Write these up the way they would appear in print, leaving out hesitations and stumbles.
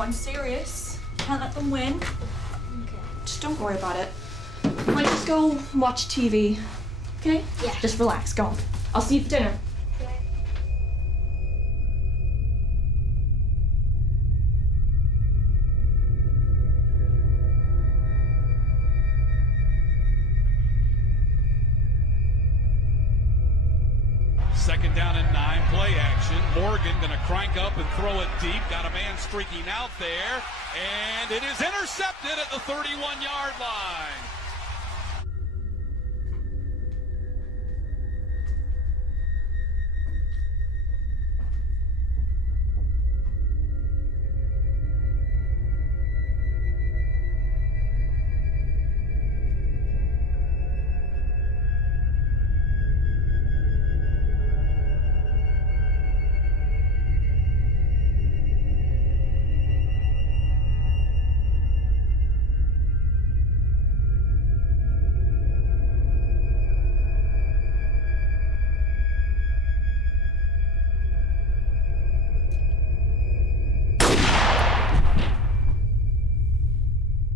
I'm serious. Can't let them win. Okay. Just don't worry about it. Might just go watch TV. Okay? Yeah. Just relax, go on. I'll see you for dinner. Second down and 9, play action. Morgan gonna crank up and throw it deep. Got a man streaking out there, and it is intercepted at the 31-yard line.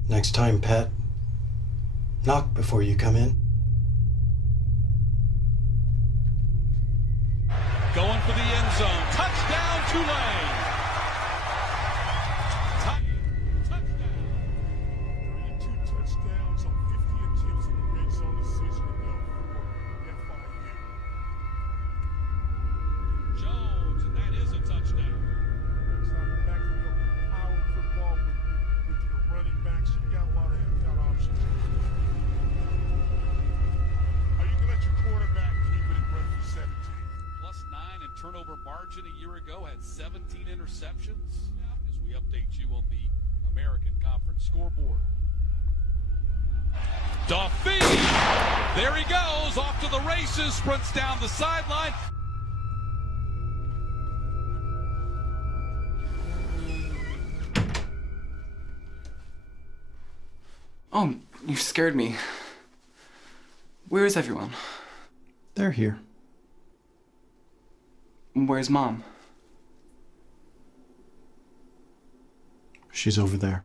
Next time, Pat, knock before you come in. Going for the end zone. Touchdown, Tulane. Touchdown. 32 touchdowns on 50 attempts in the red zone this season ago for FIU. Jones, and that is a touchdown. It's not the backfield power football with your running backs. You got a lot of options. Are you going to let your quarterback keep it and run for 17? +9 in turnover margin a year ago, had 17 interceptions. As we update you on the American Conference scoreboard. Duffy! There he goes, off to the races, sprints down the sideline. Oh, you scared me. Where is everyone? They're here. Where's Mom? She's over there.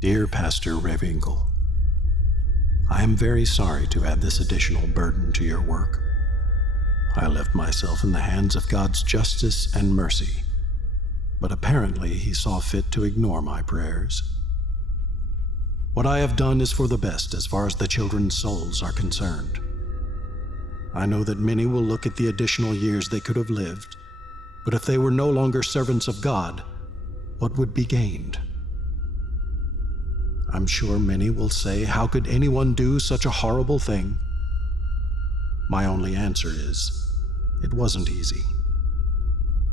Dear Pastor Revingle, I am very sorry to add this additional burden to your work. I left myself in the hands of God's justice and mercy, but apparently He saw fit to ignore my prayers. What I have done is for the best as far as the children's souls are concerned. I know that many will look at the additional years they could have lived, but if they were no longer servants of God, what would be gained? I'm sure many will say, how could anyone do such a horrible thing? My only answer is, it wasn't easy.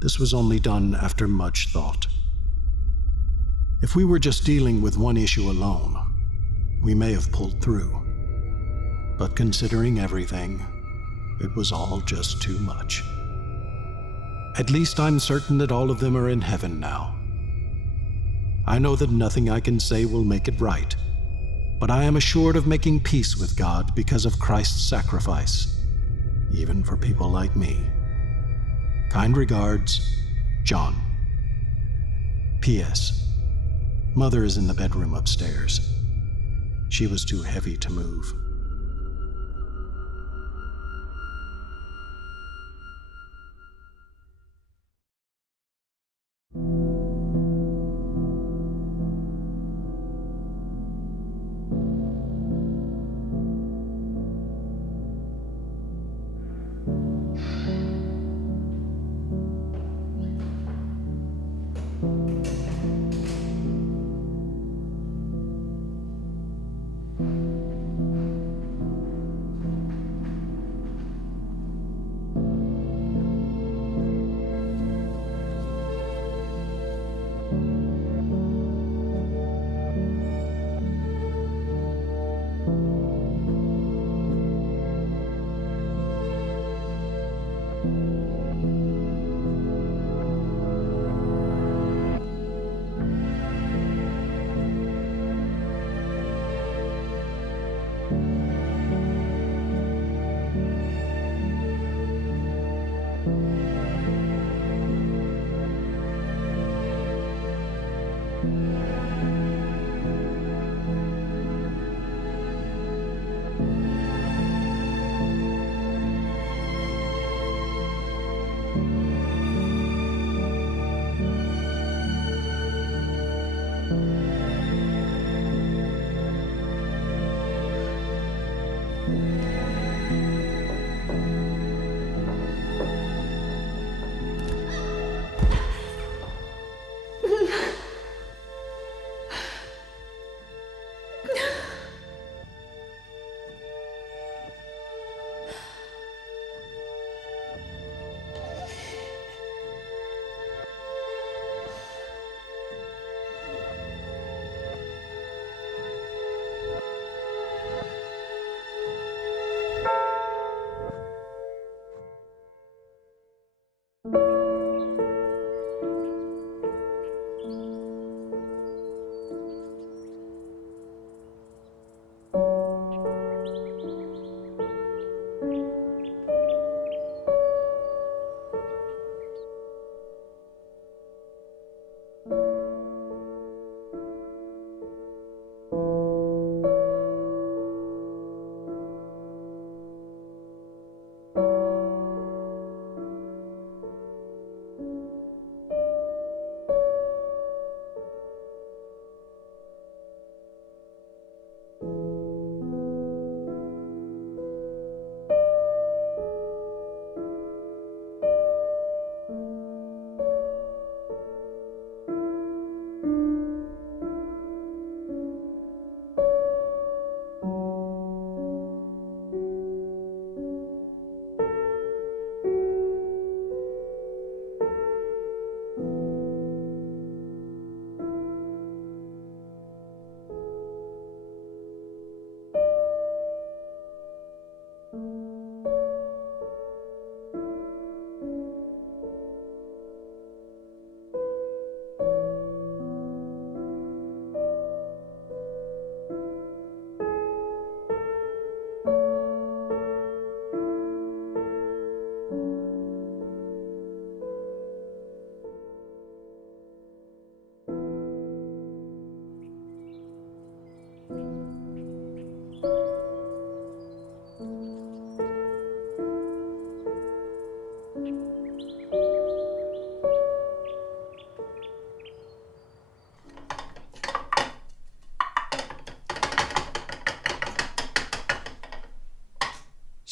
This was only done after much thought. If we were just dealing with one issue alone, we may have pulled through. But considering everything, it was all just too much. At least I'm certain that all of them are in heaven now. I know that nothing I can say will make it right, but I am assured of making peace with God because of Christ's sacrifice, even for people like me. Kind regards, John. P.S. Mother is in the bedroom upstairs. She was too heavy to move.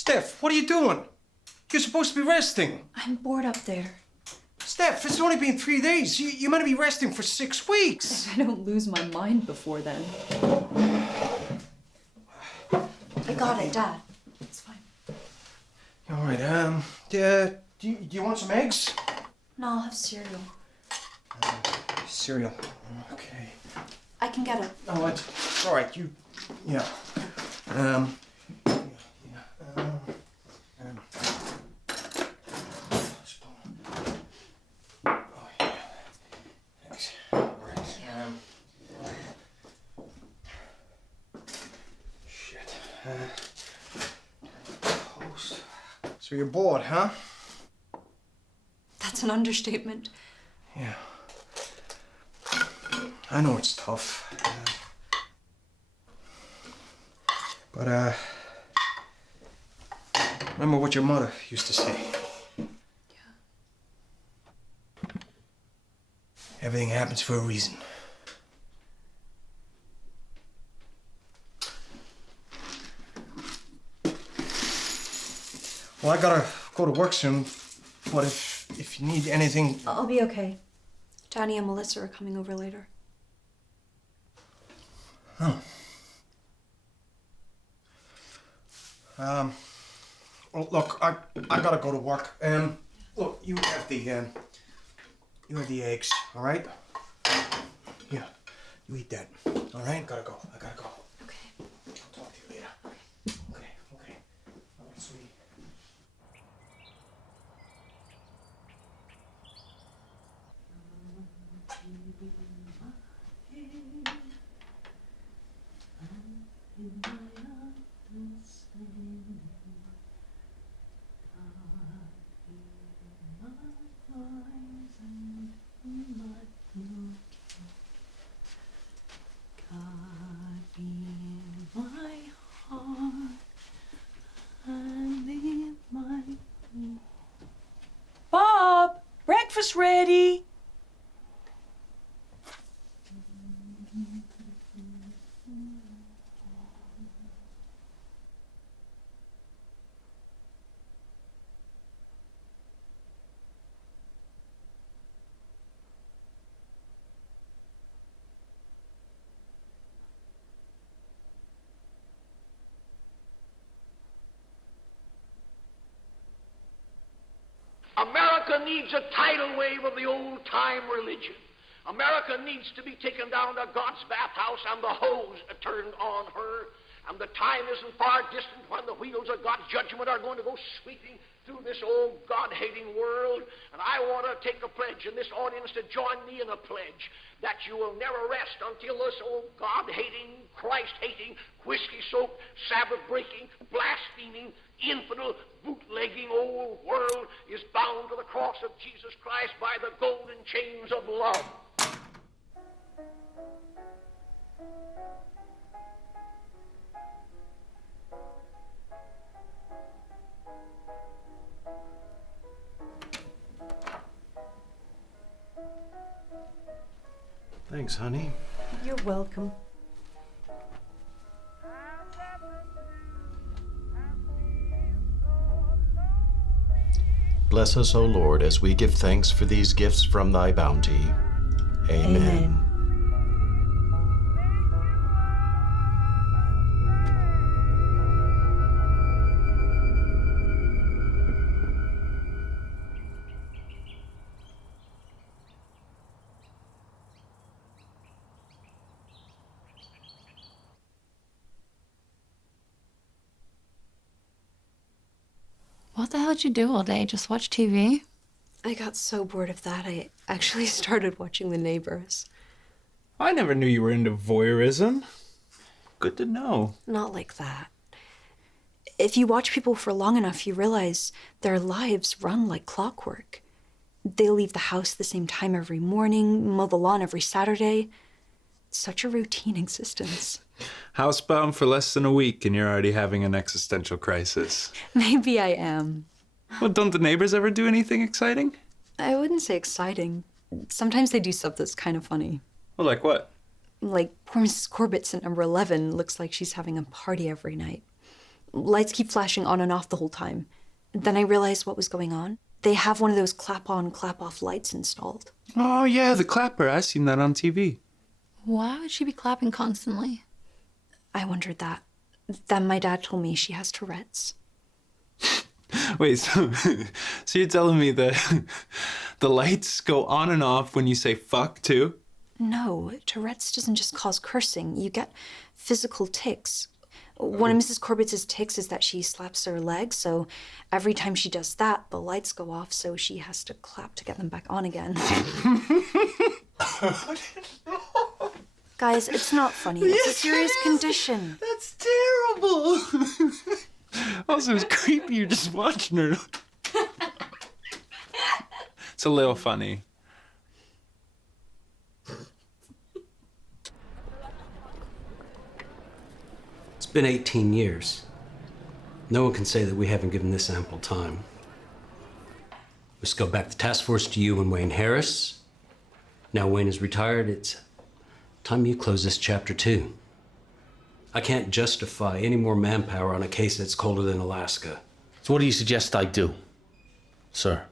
Steph, what are you doing? You're supposed to be resting. I'm bored up there. Steph, it's only been 3 days. You're meant to be resting for 6 weeks. If I don't lose my mind before then. I got it, Dad. It's fine. All right, do you want some eggs? No, I'll have cereal. Cereal. Okay. I can get it. Oh, it's all right. Yeah. So you're bored, huh? That's an understatement. Yeah. I know it's tough. But remember what your mother used to say. Yeah. Everything happens for a reason. Well, I gotta go to work soon, but if you need anything... I'll be okay. Johnny and Melissa are coming over later. Oh. Well, look, I gotta go to work. Look, you have the eggs, all right? Yeah, you eat that, all right? I gotta go. Okay. I'll talk to you later. Okay. All right, sweetie. Bob, breakfast ready. America needs a tidal wave of the old-time religion. America needs to be taken down to God's bathhouse and the hose turned on her. And the time isn't far distant when the wheels of God's judgment are going to go sweeping through this old God-hating world. And I want to take a pledge in this audience to join me in a pledge that you will never rest until this old God-hating, Christ-hating, whiskey-soaked, Sabbath-breaking, blaspheming, infidel, bootlegging old world is bound to the cross of Jesus Christ by the golden chains of love. Thanks, honey. You're welcome. Bless us, O Lord, as we give thanks for these gifts from thy bounty. Amen. What the hell did you do all day? Just watch TV? I got so bored of that, I actually started watching The Neighbors. I never knew you were into voyeurism. Good to know. Not like that. If you watch people for long enough, you realize their lives run like clockwork. They leave the house the same time every morning, mow the lawn every Saturday. Such a routine existence. Housebound for less than a week and you're already having an existential crisis. Maybe I am. Well, don't the Neighbors ever do anything exciting? I wouldn't say exciting. Sometimes they do stuff that's kind of funny. Well, like what? Like, poor Mrs. Corbett's at number 11 looks like she's having a party every night. Lights keep flashing on and off the whole time. Then I realized what was going on. They have one of those clap-on, clap-off lights installed. Oh, yeah, the clapper. I've seen that on TV. Why would she be clapping constantly? I wondered that. Then my dad told me she has Tourette's. Wait, so you're telling me that the lights go on and off when you say fuck, too? No, Tourette's doesn't just cause cursing. You get physical tics. One of Mrs. Corbett's tics is that she slaps her leg, so every time she does that, the lights go off, so she has to clap to get them back on again. Guys, it's not funny. It's a serious condition. That's terrible. Also, it's creepy you're just watching her. It's a little funny. It's been 18 years. No one can say that we haven't given this ample time. Let's go back the task force to you and Wayne Harris. Now Wayne is retired, it's time you close this chapter too. I can't justify any more manpower on a case that's colder than Alaska. So what do you suggest I do, sir?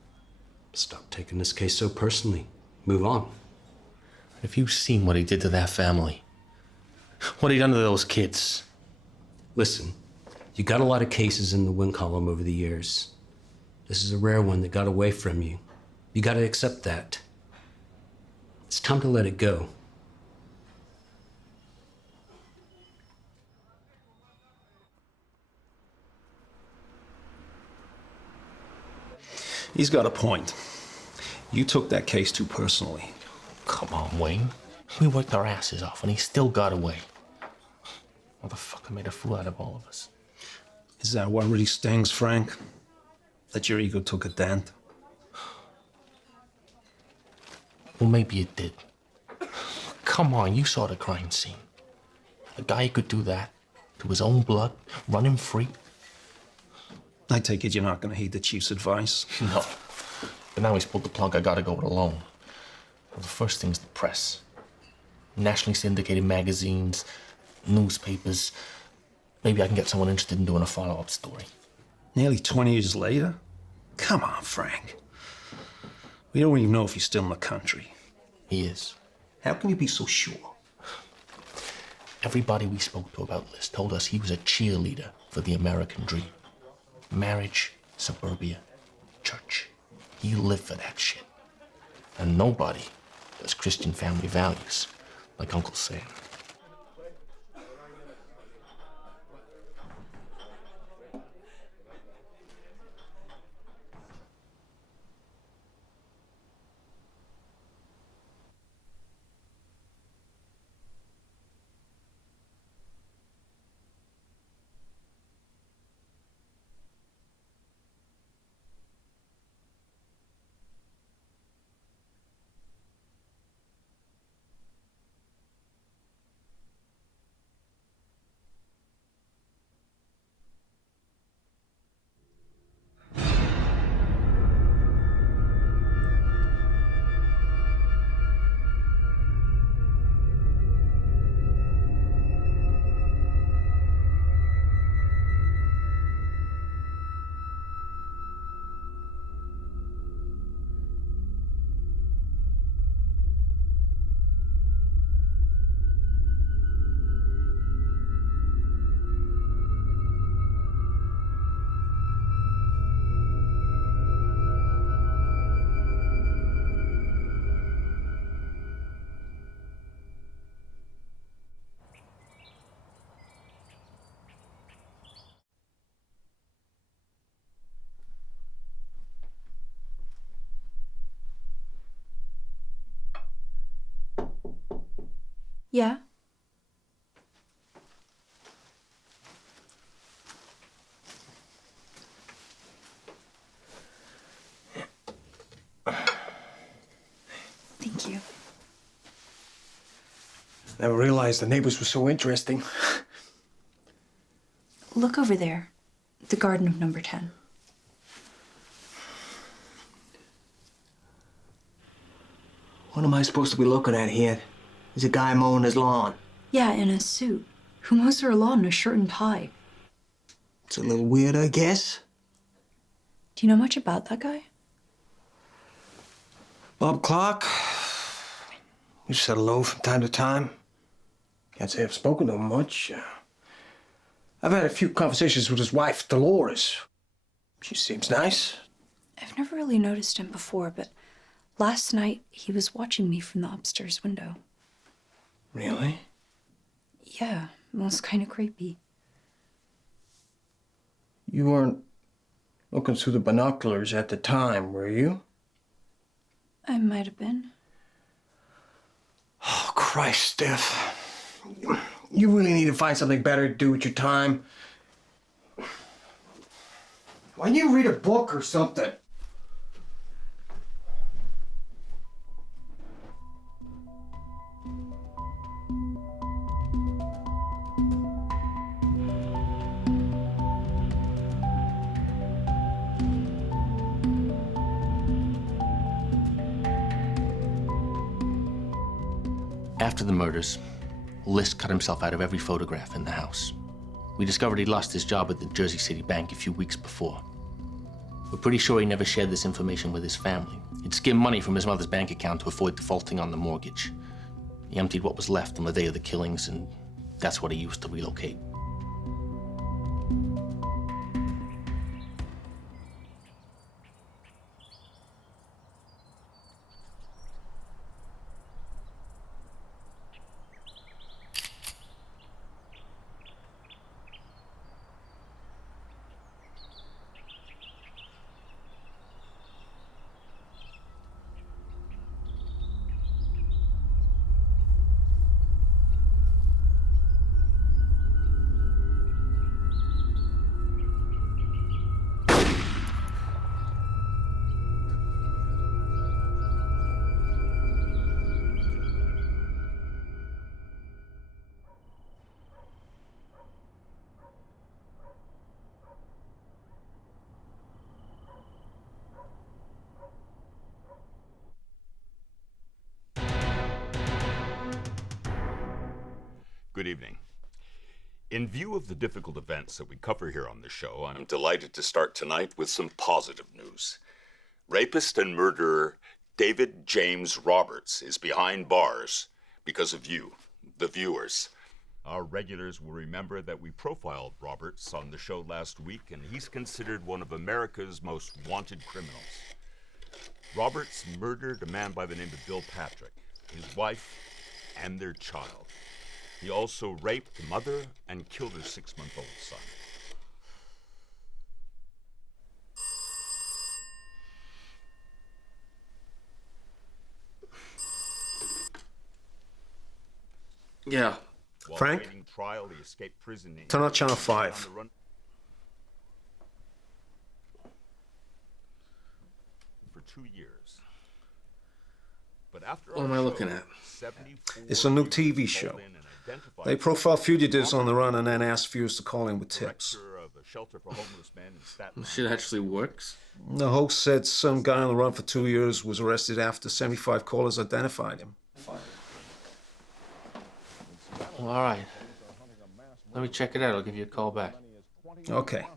Stop taking this case so personally. Move on. If you've seen what he did to that family, what he done to those kids. Listen, you got a lot of cases in the win column over the years. This is a rare one that got away from you. You gotta accept that. It's time to let it go. He's got a point. You took that case too personally. Come on, Wayne. We worked our asses off and he still got away. Motherfucker made a fool out of all of us. Is that what really stings, Frank? That your ego took a dent? Well, maybe it did. Come on, you saw the crime scene. A guy who could do that to his own blood, running free. I take it you're not going to heed the chief's advice? No. But now he's pulled the plug, I gotta go it alone. Well, the first thing's the press. Nationally syndicated magazines, newspapers. Maybe I can get someone interested in doing a follow-up story. Nearly 20 years later? Come on, Frank. We don't even know if he's still in the country. He is. How can you be so sure? Everybody we spoke to about this told us he was a cheerleader for the American dream. Marriage, suburbia, church. He lived for that shit. And nobody has Christian family values like Uncle Sam. Yeah. Thank you. Never realized the neighbors were so interesting. Look over there. The garden of number 10. What am I supposed to be looking at here? There's a guy mowing his lawn. Yeah, in a suit. Who mows her lawn in a shirt and tie? It's a little weird, I guess. Do you know much about that guy? Bob Clark. We said hello from time to time. Can't say I've spoken to him much. I've had a few conversations with his wife, Dolores. She seems nice. I've never really noticed him before, but last night he was watching me from the upstairs window. Really? Yeah, it was kind of creepy. You weren't looking through the binoculars at the time, were you? I might have been. Oh, Christ, Steph. You really need to find something better to do with your time. Why don't you read a book or something? After the murders, List cut himself out of every photograph in the house. We discovered he'd lost his job at the Jersey City Bank a few weeks before. We're pretty sure he never shared this information with his family. He'd skimmed money from his mother's bank account to avoid defaulting on the mortgage. He emptied what was left on the day of the killings, and that's what he used to relocate. Good evening. In view of the difficult events that we cover here on the show, I'm delighted to start tonight with some positive news. Rapist and murderer David James Roberts is behind bars because of you, the viewers. Our regulars will remember that we profiled Roberts on the show last week, and he's considered one of America's most wanted criminals. Roberts murdered a man by the name of Bill Patrick, his wife, and their child. He also raped the mother and killed her 6-month-old son. Yeah. While Frank? awaiting trial, he escaped prison. Turn on channel 5. For 2 years. But after What am I looking at? It's a new TV show. They profile fugitives on the run and then ask viewers to call in with tips. This shit actually works? The host said some guy on the run for 2 years was arrested after 75 callers identified him. Well, all right. Let me check it out. I'll give you a call back. Okay. Been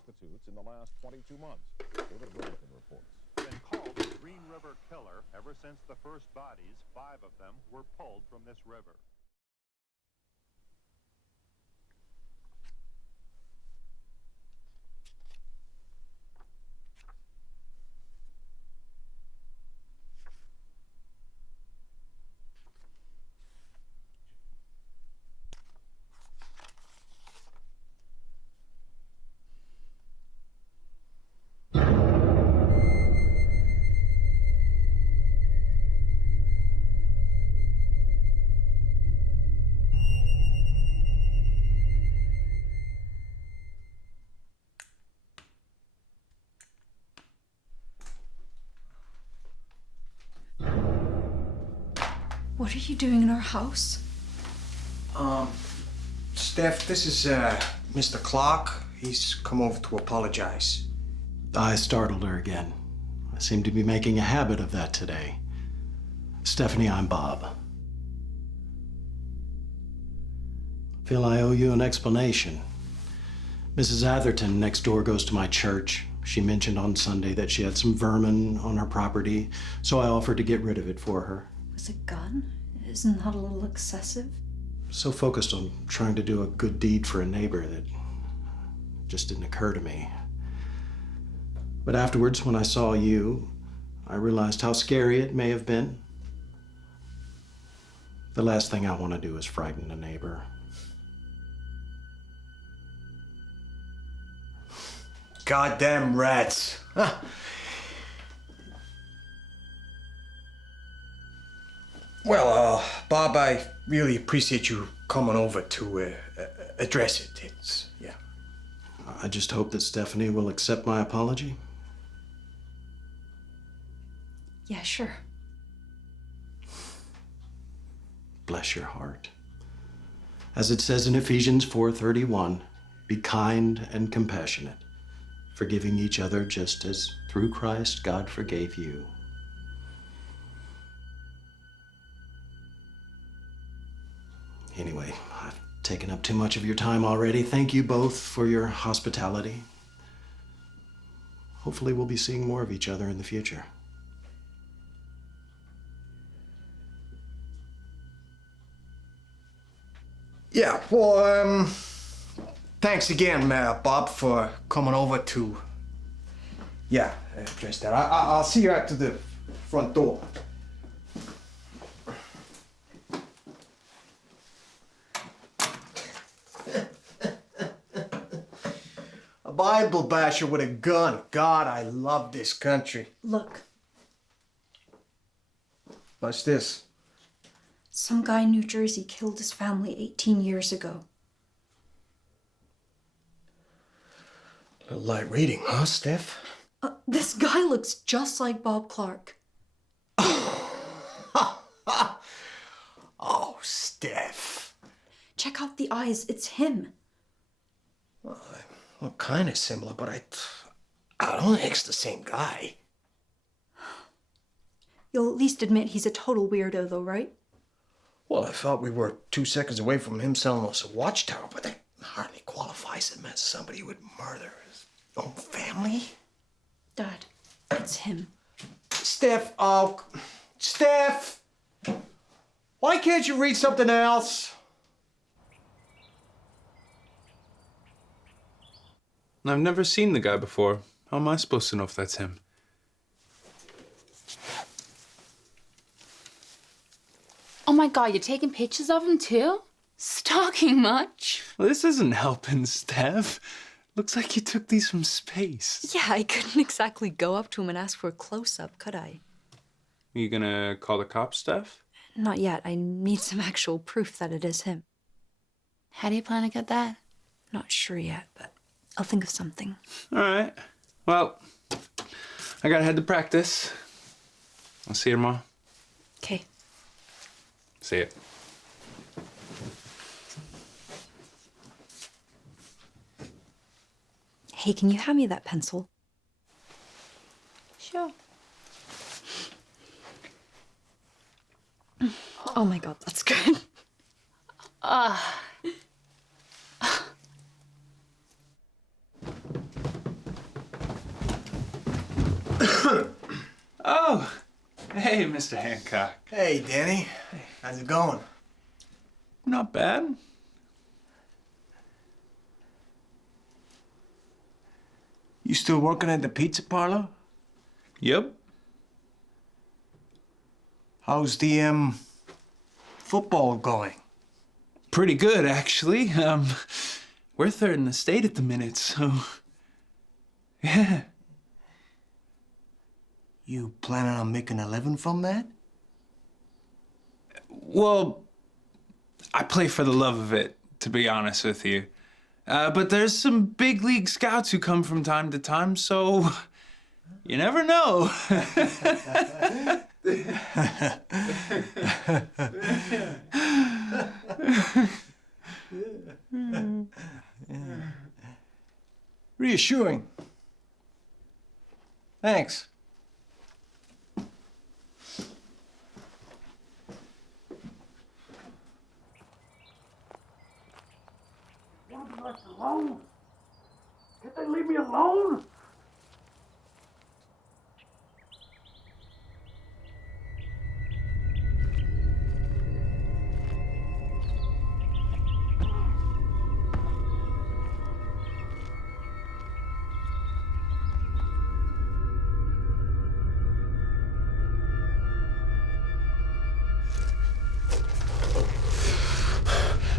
called the Green River Killer ever since the first bodies, 5 of them, were pulled from this river. What are you doing in our house? Steph, this is, Mr. Clark. He's come over to apologize. I startled her again. I seem to be making a habit of that today. Stephanie, I'm Bob. I feel I owe you an explanation. Mrs. Atherton next door goes to my church. She mentioned on Sunday that she had some vermin on her property, so I offered to get rid of it for her. Was it gun? Isn't that a little excessive? So focused on trying to do a good deed for a neighbor that it just didn't occur to me. But afterwards, when I saw you, I realized how scary it may have been. The last thing I want to do is frighten a neighbor. Goddamn rats. Huh. Well, Bob, I really appreciate you coming over to address it. Yeah. I just hope that Stephanie will accept my apology. Yeah, sure. Bless your heart. As it says in Ephesians 4:31, be kind and compassionate, forgiving each other just as through Christ God forgave you. Anyway, I've taken up too much of your time already. Thank you both for your hospitality. Hopefully we'll be seeing more of each other in the future. Yeah, well, thanks again, Bob, for coming over to, address that. I'll see you out to the front door. A Bible basher with a gun. God, I love this country. Look, What's this? some guy in New Jersey killed his family 18 years ago. A little light reading, huh, Steph? This guy looks just like Bob Clark. Oh, Steph. Check out the eyes. It's him. Well, they look kind of similar, but I don't think it's the same guy. You'll at least admit he's a total weirdo, though, right? Well, I thought we were 2 seconds away from him selling us a watchtower, but that hardly qualifies him as somebody who would murder his own family. Dad, it's him. Steph, Steph! Why can't you read something else? I've never seen the guy before. How am I supposed to know if that's him? Oh my god, you're taking pictures of him too? Stalking much? Well, this isn't helping, Steph. Looks like you took these from space. Yeah, I couldn't exactly go up to him and ask for a close-up, could I? Are you gonna call the cops, Steph? Not yet. I need some actual proof that it is him. How do you plan to get that? Not sure yet, but I'll think of something. All right. Well, I gotta head to practice. I'll see you tomorrow. Okay. See ya. Hey, can you hand me that pencil? Sure. Oh my god, that's good. Oh, hey, Mr. Hancock. Hey, Danny. Hey, how's it going? Not bad. You still working at the pizza parlor? Yep. How's the, football going? Pretty good, actually. We're third in the state at the minute, so... Yeah. You planning on making a living from that? Well, I play for the love of it, to be honest with you. But there's some big league scouts who come from time to time, so You never know. Reassuring. Thanks. Want to be left alone? Can't they leave me alone?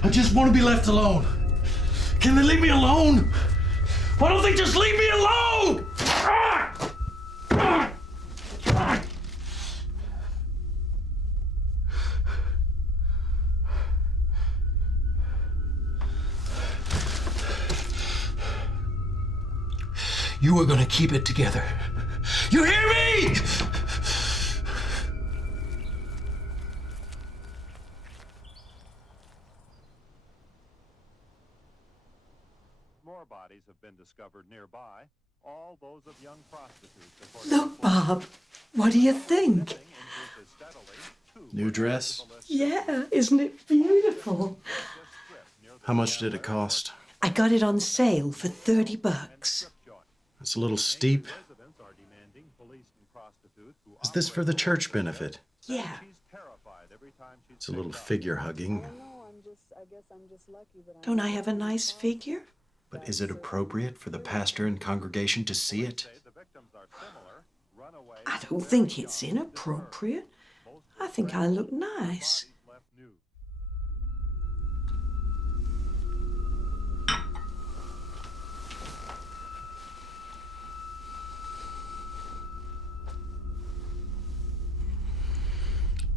I just want to be left alone. Can they leave me alone? Why don't they just leave me alone? You are gonna keep it together. You hear me? More bodies have been discovered nearby, all those of young prostitutes. Look, Bob, what do you think? New dress? Yeah, isn't it beautiful? How much did it cost? I got it on sale for $30. It's a little steep. Is this for the church benefit? Yeah. It's a little figure hugging. Don't I have a nice figure? But is it appropriate for the pastor and congregation to see it? I don't think it's inappropriate. I think I look nice.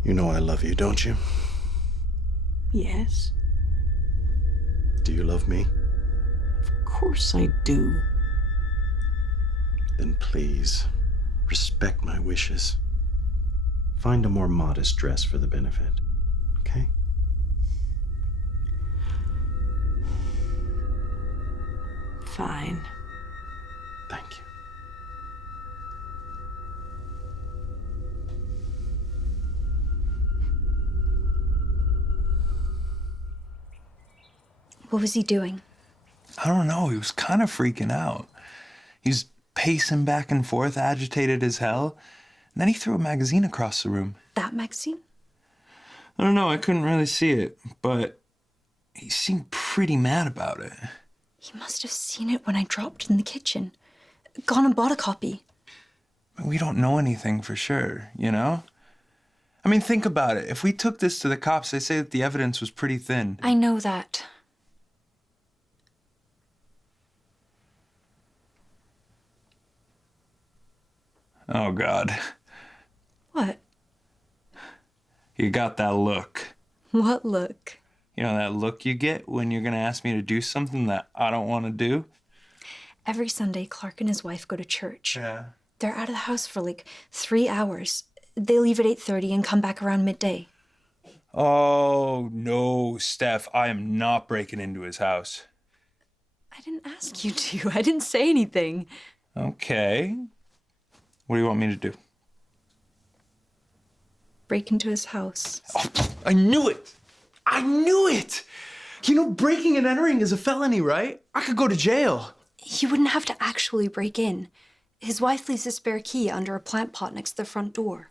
You know I love you, don't you? Yes, Do you love me? of course I do. Then please, respect my wishes. Find a more modest dress for the benefit, okay? Fine. Thank you. What was he doing? I don't know. He was kind of freaking out. He was pacing back and forth, agitated as hell. And then he threw a magazine across the room. That magazine? I don't know. I couldn't really see it, but he seemed pretty mad about it. He must have seen it when I dropped it in the kitchen. Gone and bought a copy. We don't know anything for sure, you know? I mean, think about it. If we took this to the cops, they say that the evidence was pretty thin. I know that. Oh, God. What? You got that look. What look? You know that look you get when you're gonna ask me to do something that I don't want to do? Every Sunday, Clark and his wife go to church. Yeah. They're out of the house for like 3 hours. They leave at 8:30 and come back around midday. Oh, no, Steph. I am not breaking into his house. I didn't ask you to. I didn't say anything. Okay. What do you want me to do? Break into his house. I knew it! I knew it! You know, breaking and entering is a felony, right? I could go to jail. He wouldn't have to actually break in. His wife leaves a spare key under a plant pot next to the front door.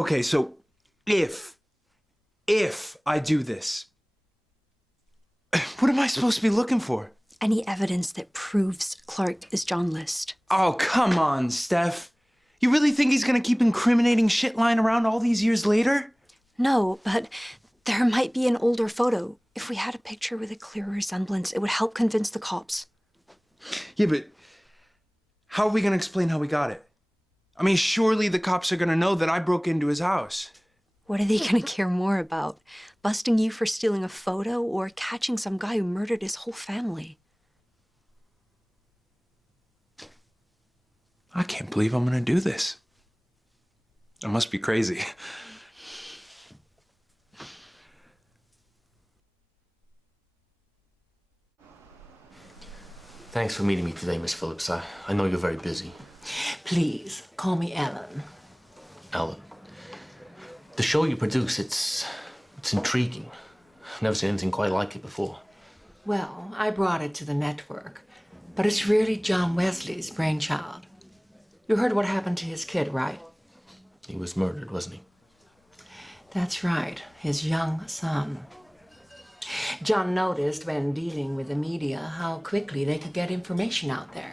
Okay, so if I do this, what am I supposed to be looking for? Any evidence that proves Clark is John List. Oh, come on, Steph. You really think he's gonna keep incriminating shit lying around all these years later? No, but there might be an older photo. If we had a picture with a clear resemblance, it would help convince the cops. Yeah, but how are we gonna explain how we got it? I mean, surely the cops are gonna know that I broke into his house. What are they gonna care more about? Busting you for stealing a photo or catching some guy who murdered his whole family? I can't believe I'm gonna do this. I must be crazy. Thanks for meeting me today, Miss Phillips. I know you're very busy. Please, call me Ellen. Ellen. The show you produce, it's intriguing. I've never seen anything quite like it before. Well, I brought it to the network, but it's really John Wesley's brainchild. You heard what happened to his kid, right? He was murdered, wasn't he? That's right, his young son. John noticed when dealing with the media how quickly they could get information out there.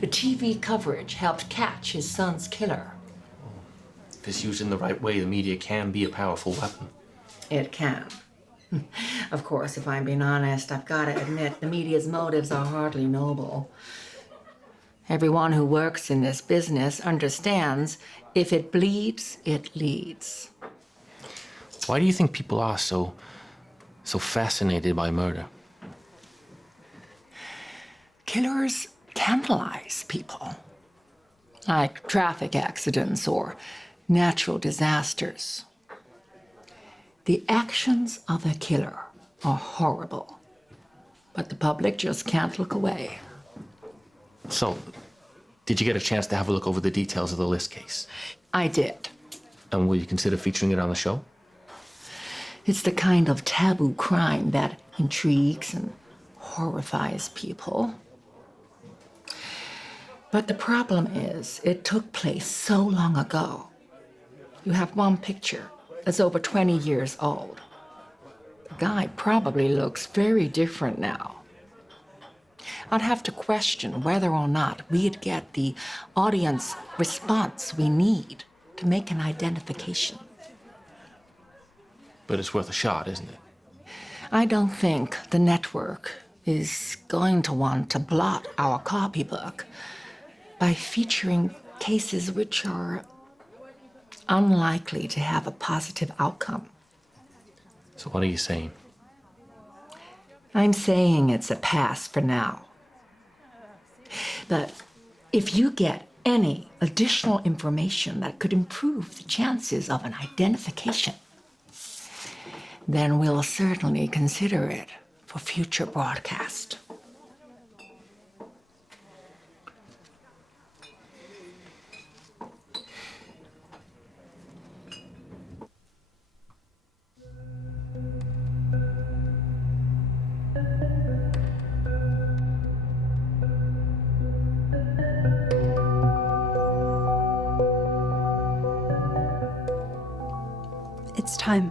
The TV coverage helped catch his son's killer. If it's used in the right way, the media can be a powerful weapon. It can. Of course, if I'm being honest, I've got to admit the media's motives are hardly noble. Everyone who works in this business understands if it bleeds, it leads. Why do you think people are so fascinated by murder? Killers tantalize people, like traffic accidents or natural disasters. The actions of a killer are horrible, but the public just can't look away. So, did you get a chance to have a look over the details of the List case? I did. And will you consider featuring it on the show? It's the kind of taboo crime that intrigues and horrifies people. But the problem is, it took place so long ago. You have one picture that's over 20 years old. The guy probably looks very different now. I'd have to question whether or not we'd get the audience response we need to make an identification. But it's worth a shot, isn't it? I don't think the network is going to want to blot our copybook by featuring cases which are unlikely to have a positive outcome. So what are you saying? I'm saying it's a pass for now. But if you get any additional information that could improve the chances of an identification, then we'll certainly consider it for future broadcast. It's time.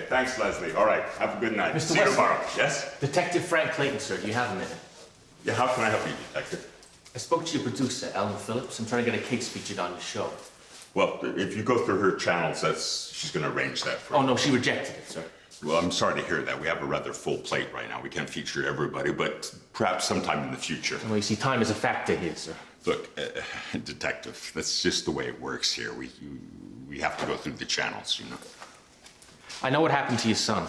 Okay, thanks, Leslie. All right, have a good night. Mr. See you Weston. tomorrow. Yes? Detective Frank Clayton, sir. Do you have a minute? Yeah, how can I help you, Detective? I spoke to your producer, Ellen Phillips. I'm trying to get a case featured on the show. Well, if you go through her channels, she's going to arrange that for you. Oh, no, she rejected it, sir. Well, I'm sorry to hear that. We have a rather full plate right now. We can't feature everybody, but perhaps sometime in the future. Well, you see, time is a factor here, sir. Look, Detective, that's just the way it works here. We have to go through the channels, you know. I know what happened to your son.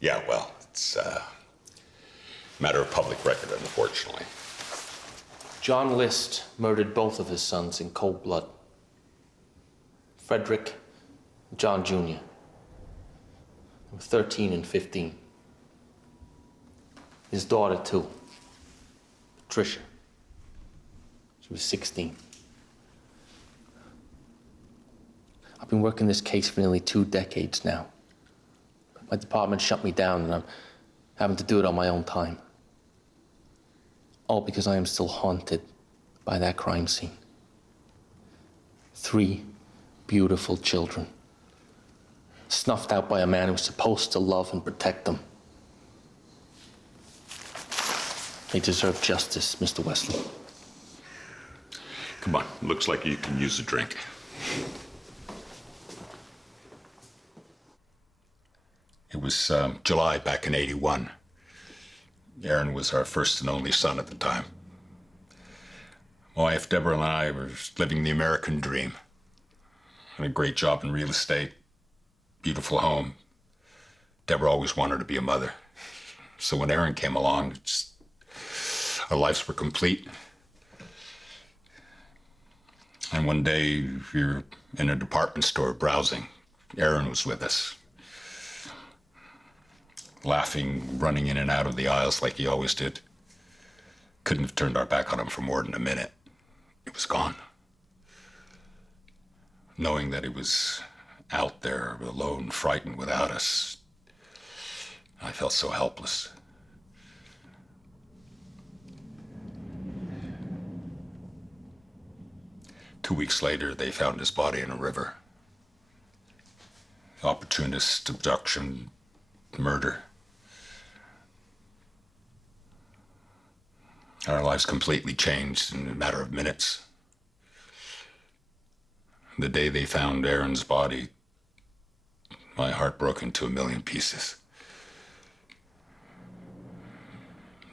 Yeah, well, it's a matter of public record, unfortunately. John List murdered both of his sons in cold blood. Frederick and John Jr. They were 13 and 15. His daughter, too. Patricia. She was 16. I've been working this case for nearly 2 decades now. My department shut me down, and I'm having to do it on my own time. All because I am still haunted by that crime scene. 3 beautiful children, snuffed out by a man who was supposed to love and protect them. They deserve justice, Mr. Wesley. Come on, looks like you can use a drink. It was July back in '81. Aaron was our first and only son at the time. My wife, Deborah, and I were living the American dream. Had a great job in real estate, beautiful home. Deborah always wanted to be a mother. So when Aaron came along, our lives were complete. And one day, we were in a department store browsing. Aaron was with us. Laughing, running in and out of the aisles like he always did. Couldn't have turned our back on him for more than a minute. It was gone. Knowing that he was out there, alone, frightened without us, I felt so helpless. Two weeks later, they found his body in a river. Opportunist abduction, murder. Our lives completely changed in a matter of minutes. The day they found Aaron's body, my heart broke into 1,000,000 pieces.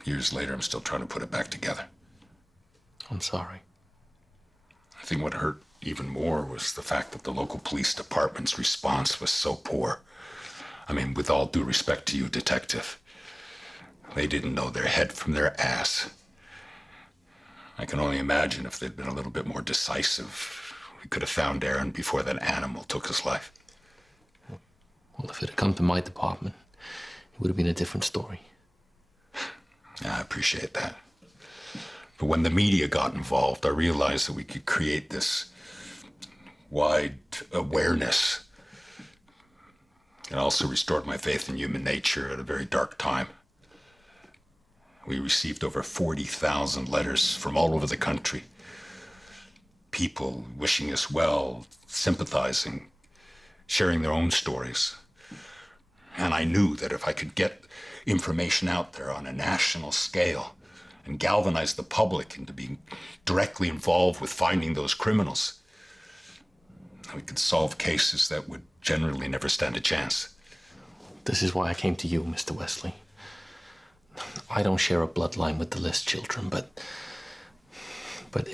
Years later, I'm still trying to put it back together. I'm sorry. I think what hurt even more was the fact that the local police department's response was so poor. I mean, with all due respect to you, Detective, they didn't know their head from their ass. I can only imagine if they'd been a little bit more decisive, we could have found Aaron before that animal took his life. Well, if it had come to my department, it would have been a different story. I appreciate that. But when the media got involved, I realized that we could create this wide awareness. It also restored my faith in human nature at a very dark time. We received over 40,000 letters from all over the country. People wishing us well, sympathizing, sharing their own stories. And I knew that if I could get information out there on a national scale and galvanize the public into being directly involved with finding those criminals, we could solve cases that would generally never stand a chance. This is why I came to you, Mr. Wesley. I don't share a bloodline with the List children, but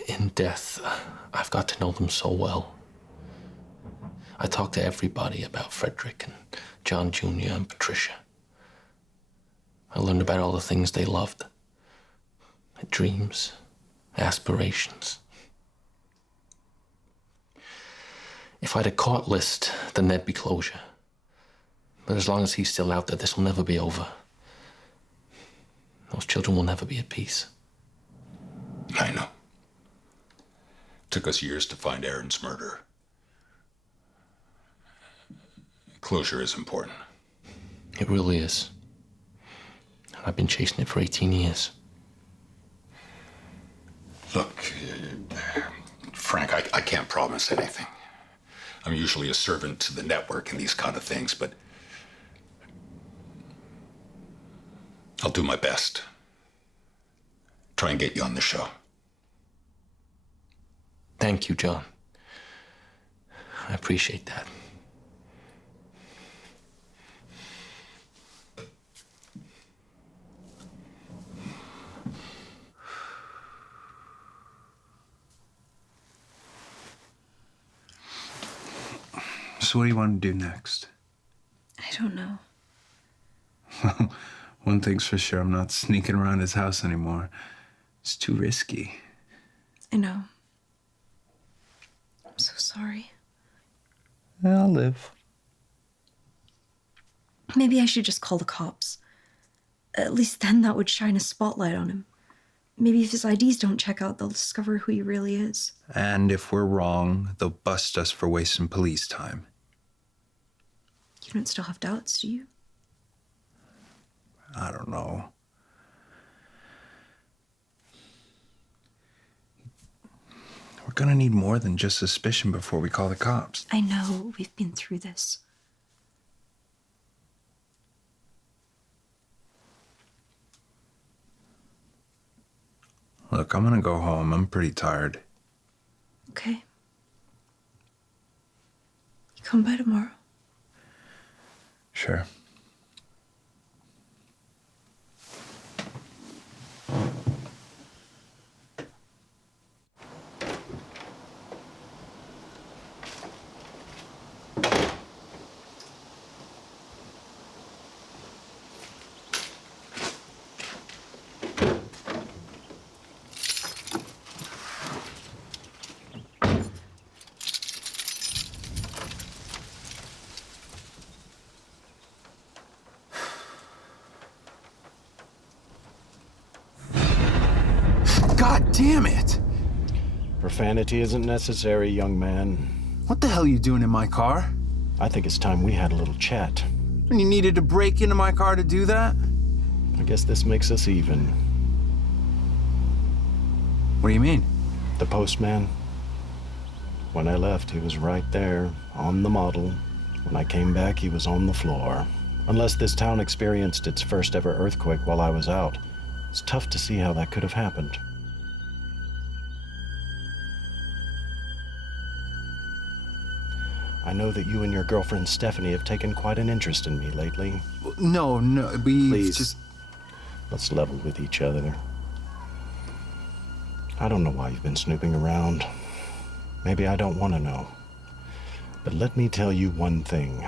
in death, I've got to know them so well. I talked to everybody about Frederick and John Jr. and Patricia. I learned about all the things they loved. Their dreams, aspirations. If I'd have caught List, then there'd be closure. But as long as he's still out there, this will never be over. Those children will never be at peace. I know. It took us years to find Aaron's murderer. Closure is important. It really is. And I've been chasing it for 18 years. Look, Frank, I can't promise anything. I'm usually a servant to the network and these kind of things, but I'll do my best. Try and get you on the show. Thank you, John. I appreciate that. So what do you want to do next? I don't know. One thing's for sure, I'm not sneaking around his house anymore. It's too risky. I know. I'm so sorry. I'll live. Maybe I should just call the cops. At least then that would shine a spotlight on him. Maybe if his IDs don't check out, they'll discover who he really is. And if we're wrong, they'll bust us for wasting police time. You don't still have doubts, do you? I don't know. We're gonna need more than just suspicion before we call the cops. I know. We've been through this. Look, I'm gonna go home. I'm pretty tired. Okay. You come by tomorrow. Sure. God damn it! Profanity isn't necessary, young man. What the hell are you doing in my car? I think it's time we had a little chat. And you needed to break into my car to do that? I guess this makes us even. What do you mean? The postman. When I left, he was right there, on the model. When I came back, he was on the floor. Unless this town experienced its first ever earthquake while I was out, it's tough to see how that could have happened. I know that you and your girlfriend Stephanie have taken quite an interest in me lately. No, Please, just... let's level with each other. I don't know why you've been snooping around. Maybe I don't want to know. But let me tell you one thing.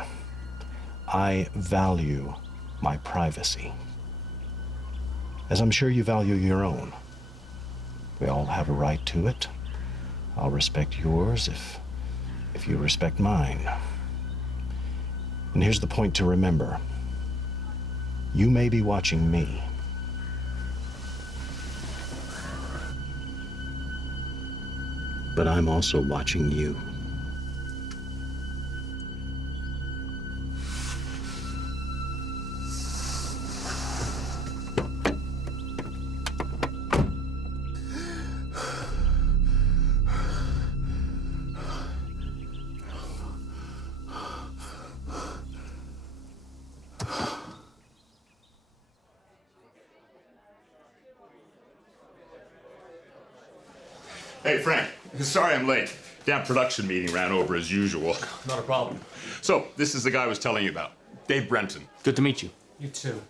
I value my privacy. As I'm sure you value your own. We all have a right to it. I'll respect yours if you respect mine. And here's the point to remember. You may be watching me, but I'm also watching you. Hey, Frank. Sorry I'm late. Damn production meeting ran over as usual. Not a problem. So, this is the guy I was telling you about. Dave Brenton. Good to meet you. You too.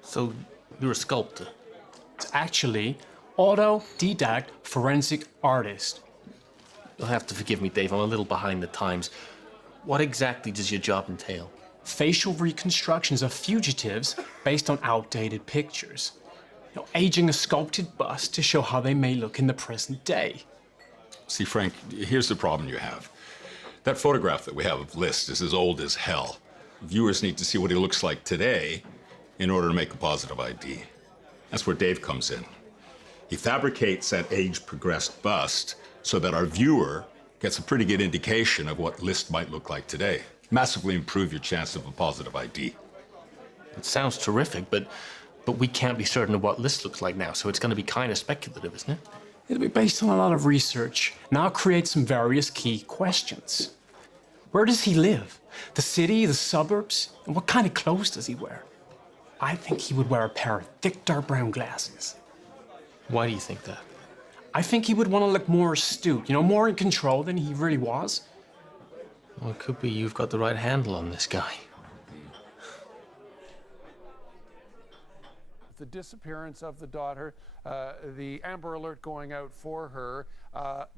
So, you're a sculptor? It's actually autodidact forensic artist. You'll have to forgive me, Dave. I'm a little behind the times. What exactly does your job entail? Facial reconstructions of fugitives based on outdated pictures. Aging a sculpted bust to show how they may look in the present day. See, Frank, here's the problem you have. That photograph that we have of List is as old as hell. Viewers need to see what he looks like today in order to make a positive ID. That's where Dave comes in. He fabricates that age-progressed bust so that our viewer gets a pretty good indication of what List might look like today. Massively improve your chance of a positive ID. It sounds terrific, but we can't be certain of what List looks like now, so it's going to be kind of speculative, isn't it? It'll be based on a lot of research. Now create some various key questions. Where does he live? The city, the suburbs? And what kind of clothes does he wear? I think he would wear a pair of thick dark brown glasses. Why do you think that? I think he would want to look more astute, more in control than he really was. Well, it could be you've got the right handle on this guy. The disappearance of the daughter, the Amber Alert going out for her,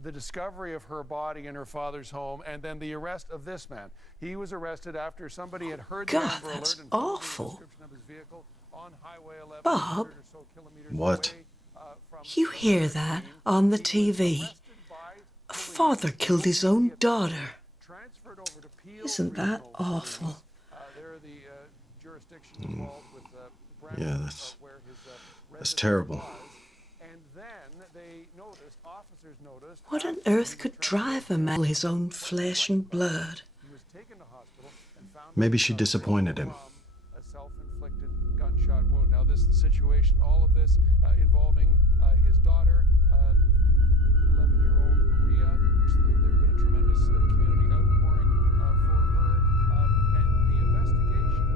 the discovery of her body in her father's home, and then the arrest of this man. He was arrested after somebody had heard the Amber Alert and awful. of his vehicle on Highway 11. Bob, What? you hear that on the TV? A father killed his own daughter. Isn't that awful? Yeah, that's terrible. What on earth could drive a man to his own flesh and blood? Maybe she disappointed him. A self-inflicted gunshot wound. Now, this is the situation. All of this involving his daughter, 11-year-old Rhea. There's been a tremendous community outpouring for her, and the investigation.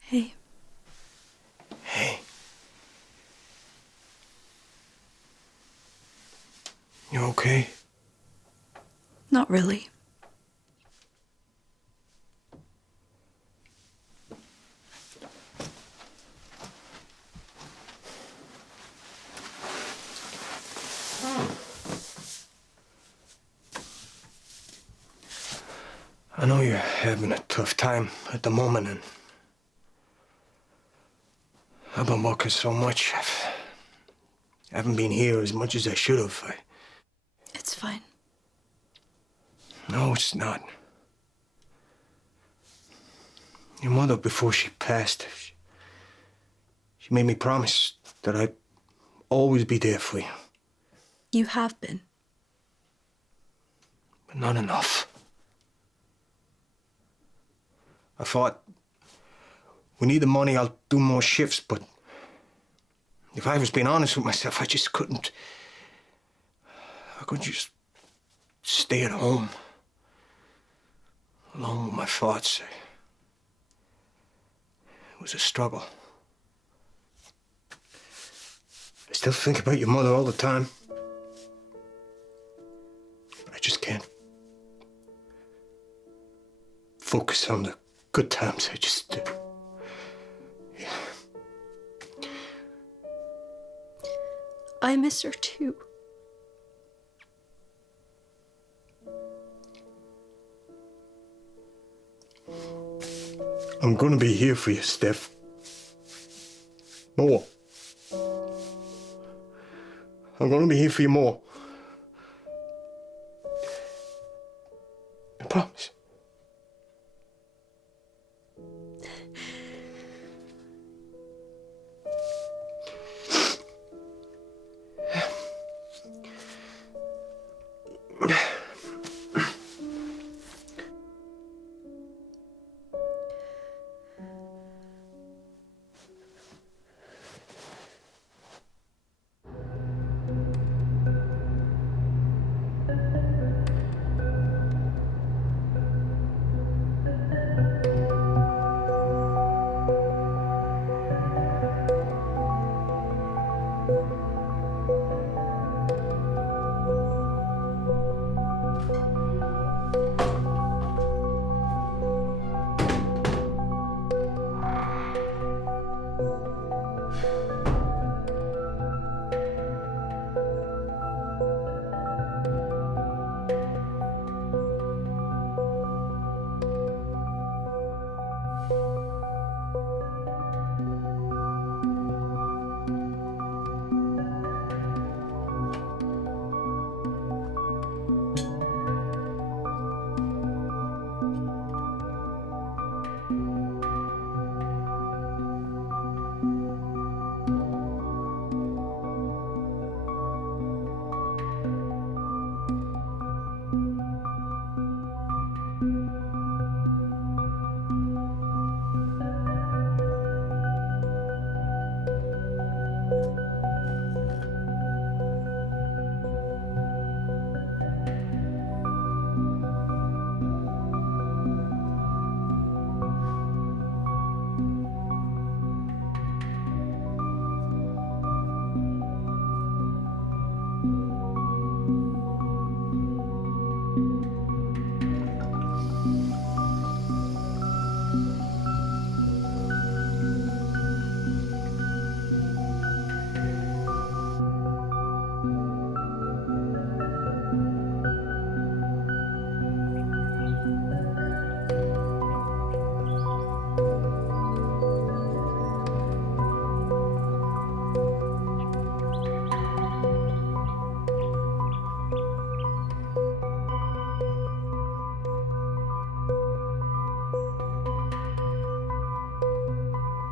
Hey. Hey. You okay? Not really. I know you're having a tough time at the moment, and I've been working so much. I haven't been here as much as I should have. It's fine. No, it's not. Your mother, before she passed, she made me promise that I'd always be there for you. You have been. But not enough. I thought, we need the money, I'll do more shifts, but if I was being honest with myself, I just couldn't. I couldn't just stay at home, alone with my thoughts. It was a struggle. I still think about your mother all the time. I just can't focus on the good times. I just... I miss her too. I'm gonna be here for you, Steph. More. I'm gonna be here for you more. I promise.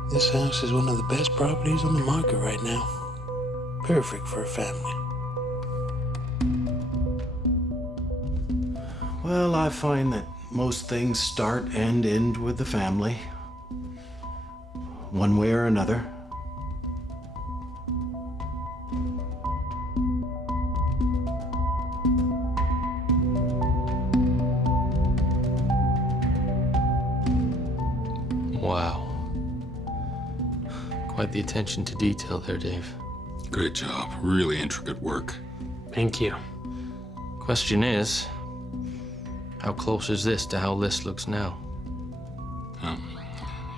This house is one of the best properties on the market right now. Perfect for a family. Well, I find that most things start and end with the family, one way or another. Wow. Quite the attention to detail there, Dave. Great job. Really intricate work. Thank you. Question is, how close is this to how List looks now?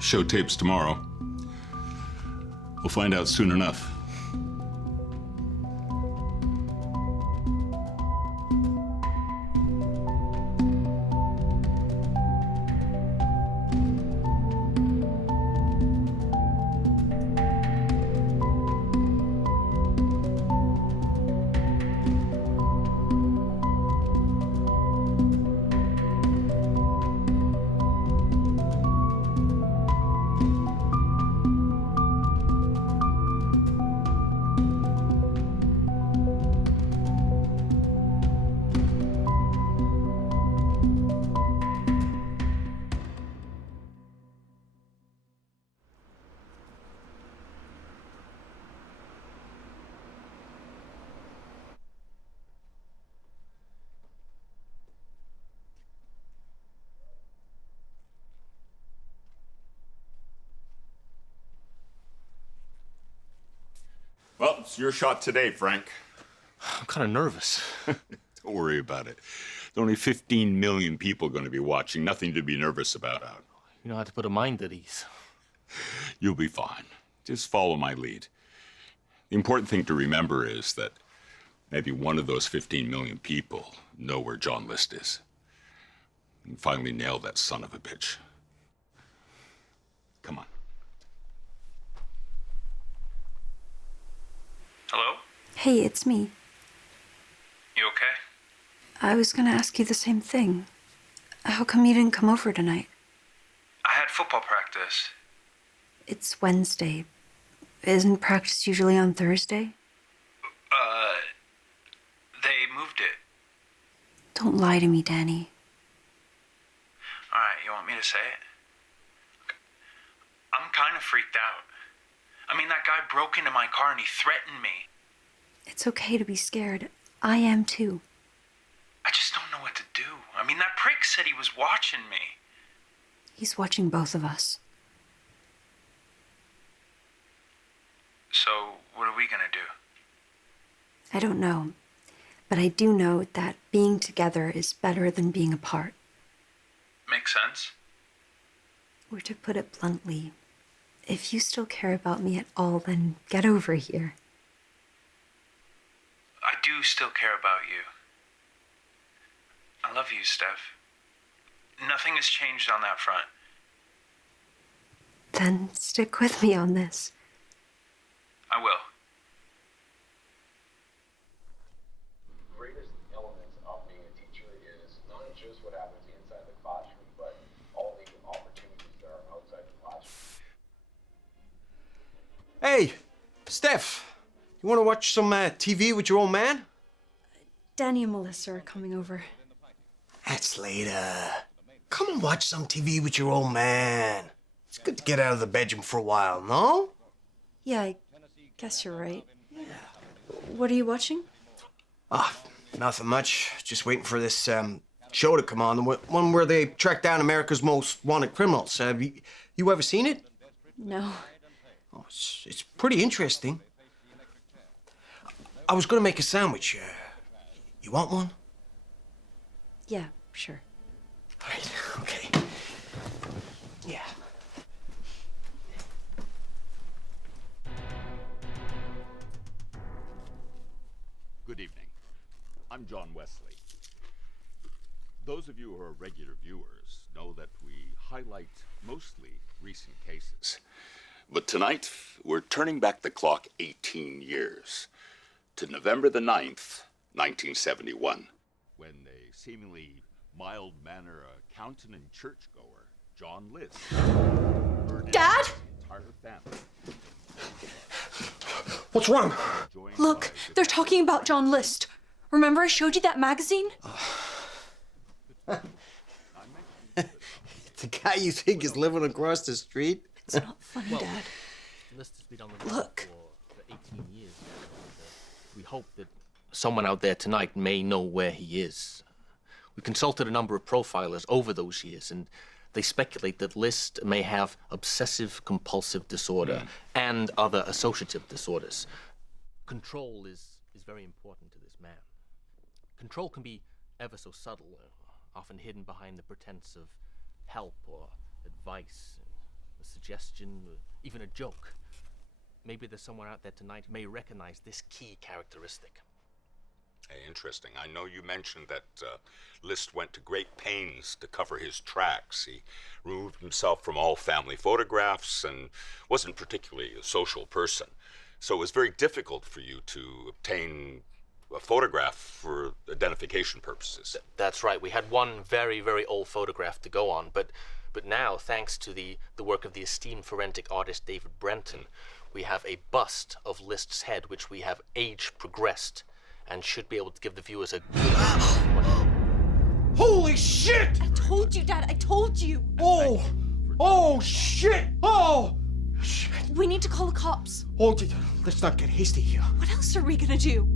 Show tapes tomorrow. We'll find out soon enough. Well, it's your shot today, Frank. I'm kind of nervous. Don't worry about it. There's only 15 million people going to be watching. Nothing to be nervous about. You know how to put a mind at ease. You'll be fine. Just follow my lead. The important thing to remember is that maybe one of those 15 million people know where John List is. And finally nail that son of a bitch. Come on. Hello? Hey, it's me. You okay? I was gonna ask you the same thing. How come you didn't come over tonight? I had football practice. It's Wednesday. Isn't practice usually on Thursday? They moved it. Don't lie to me, Danny. Alright, you want me to say it? I'm kind of freaked out. I mean, that guy broke into my car and he threatened me. It's okay to be scared. I am too. I just don't know what to do. I mean, that prick said he was watching me. He's watching both of us. So, what are we gonna do? I don't know. But I do know that being together is better than being apart. Makes sense. Or to put it bluntly, if you still care about me at all, then get over here. I do still care about you. I love you, Steph. Nothing has changed on that front. Then stick with me on this. I will. Greatest elements of being a teacher is not just what happens inside the classroom, but all the opportunities that are outside the classroom. Hey, Steph, you want to watch some TV with your old man? Danny and Melissa are coming over. That's later. Come and watch some TV with your old man. It's good to get out of the bedroom for a while, no? Yeah, I guess you're right. What are you watching? Nothing much. Just waiting for this show to come on. The one where they track down America's most wanted criminals. Have you ever seen it? No. Oh, it's pretty interesting. I was gonna make a sandwich. You want one? Yeah, sure. All right, okay. Yeah. Good evening. I'm John Wesley. Those of you who are regular viewers know that we highlight mostly recent cases. But tonight, we're turning back the clock 18 years to November the 9th, 1971, when a seemingly mild-mannered accountant and churchgoer, John List, murdered Dad? his entire understand. What's wrong? Look, they're talking about John List. Remember I showed you that magazine? The guy you think is living across the street? It's not funny, Dad. List has been on the road Look. for 18 years now. We hope that someone out there tonight may know where he is. We consulted a number of profilers over those years, and they speculate that List may have obsessive-compulsive disorder and other associative disorders. Control is very important to this man. Control can be ever so subtle, often hidden behind the pretense of help or advice, a suggestion, even a joke. Maybe there's someone out there tonight who may recognize this key characteristic. Hey, interesting. I know you mentioned that List went to great pains to cover his tracks. He removed himself from all family photographs and wasn't particularly a social person. So it was very difficult for you to obtain a photograph for identification purposes. That's right. We had one very, very old photograph to go on, but now, thanks to the work of the esteemed forensic artist David Brenton, we have a bust of List's head, which we have age progressed, and should be able to give the viewers a good... Holy shit! I told you, Dad. I told you. Oh, shit! Oh! Shit. We need to call the cops. Oh, let's not get hasty here. What else are we gonna do?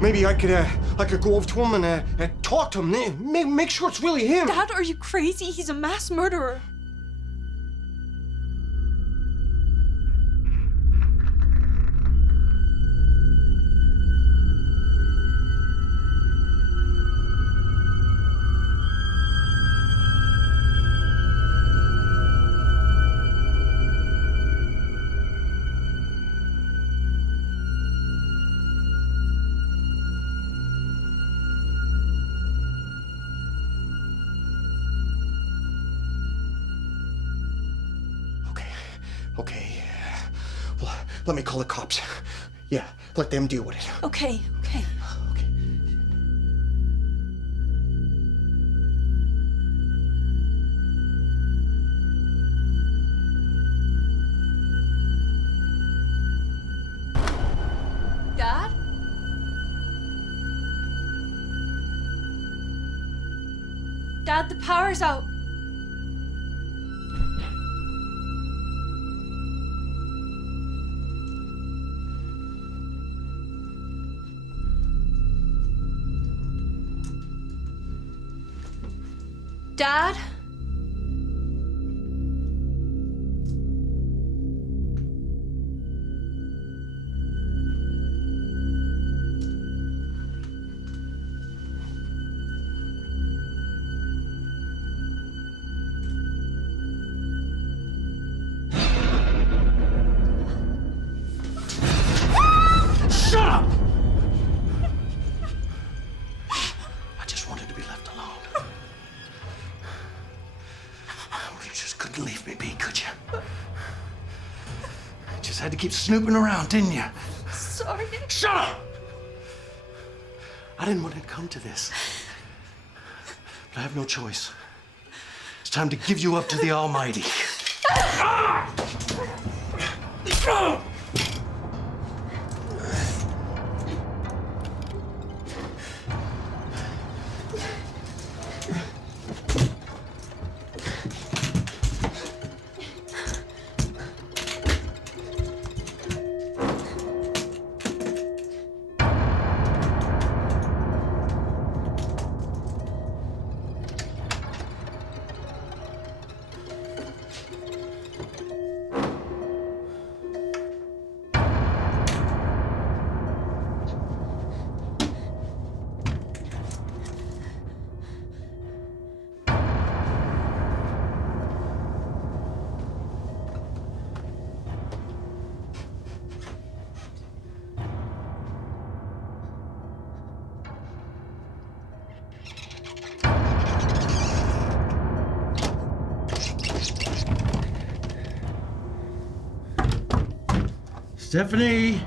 Maybe I could go over to him and talk to him. Make sure it's really him. Dad, are you crazy? He's a mass murderer. Okay. Well, let me call the cops. Yeah, let them deal with it. Okay. Dad? Dad, the power's out. Dad? Shut up! I just wanted to be left alone. You just couldn't leave me be, could you? Just had to keep snooping around, didn't you? Sorry. Shut up! I didn't want to come to this. But I have no choice. It's time to give you up to the Almighty. Stephanie!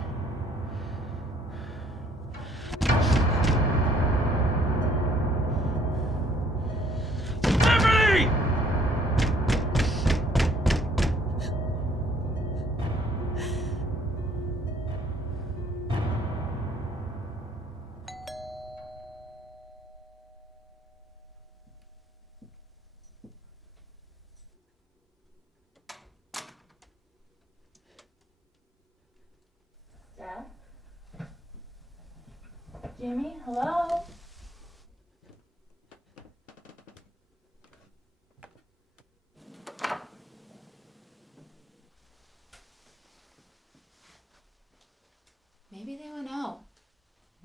Stephanie! Dad? Jimmy, hello? Maybe they went out.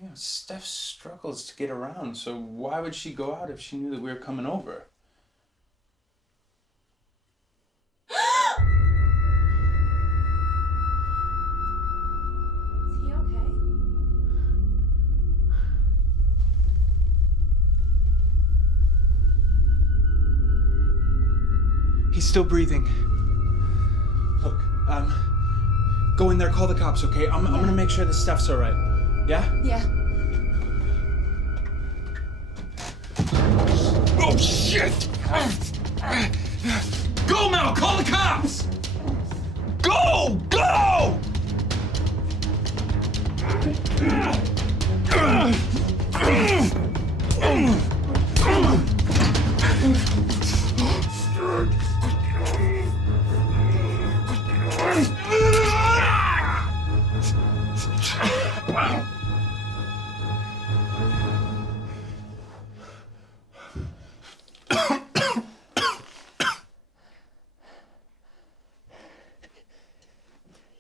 Yeah, Steph struggles to get around, so why would she go out if she knew that we were coming over? Is he okay? He's still breathing. Look, go in there, call the cops, okay? I'm gonna make sure the Steph's all right. Yeah? Yeah. Oh, shit! Go, Mel! Call the cops! Go! Go!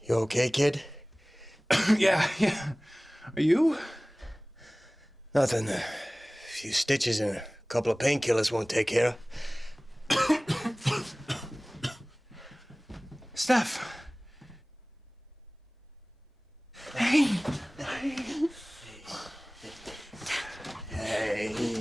You okay, kid? Yeah. Are you? Nothing. A few stitches and a couple of painkillers won't take care of. Steph! Hey! Hey.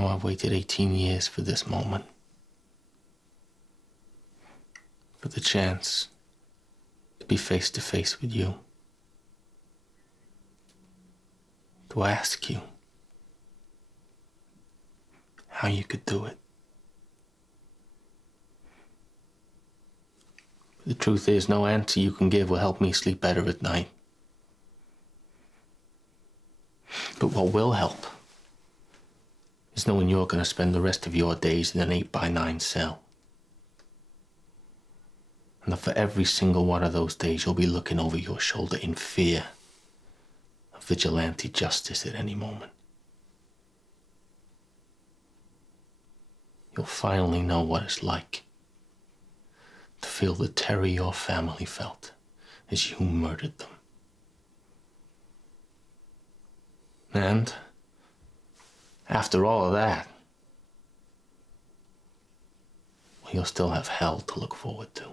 know I've waited 18 years for this moment. For the chance to be face to face with you. To ask you how you could do it. The truth is, no answer you can give will help me sleep better at night. But what will help is knowing you're going to spend the rest of your days in an 8x9 cell. And that for every single one of those days, you'll be looking over your shoulder in fear of vigilante justice at any moment. You'll finally know what it's like to feel the terror your family felt as you murdered them. And after all of that, well, you'll still have hell to look forward to.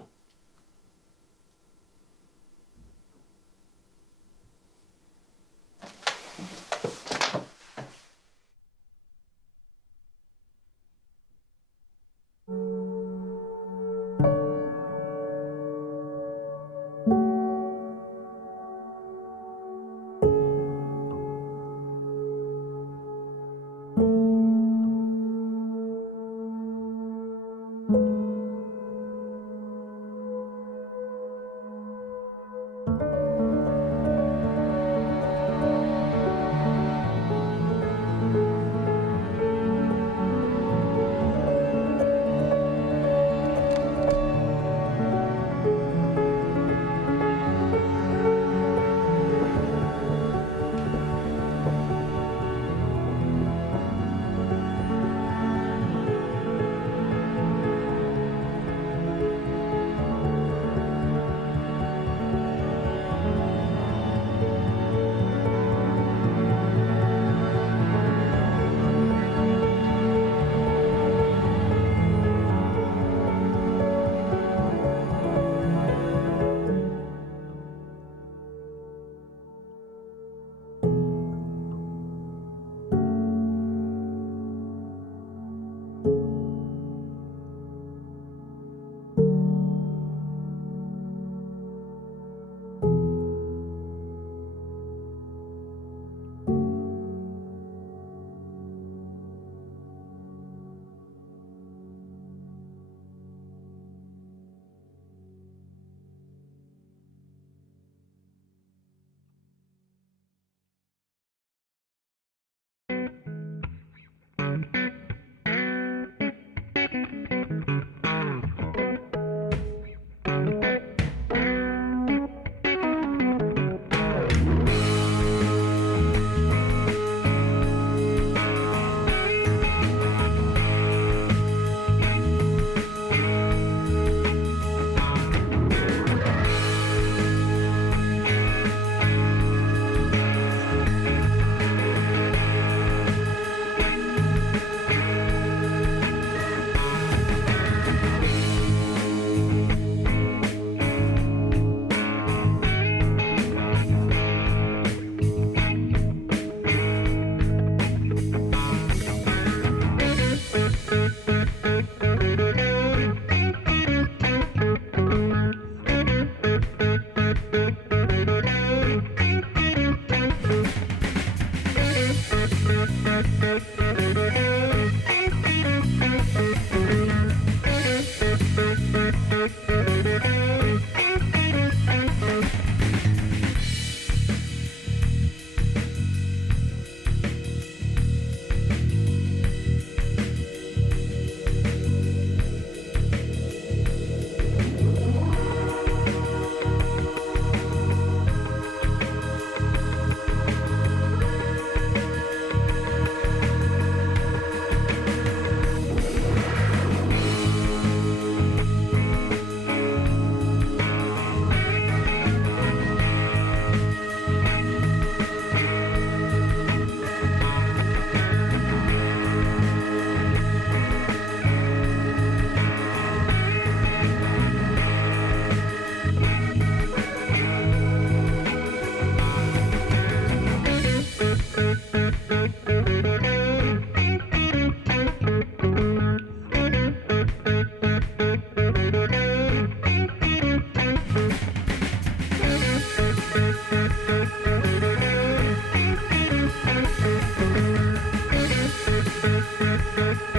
Thank you.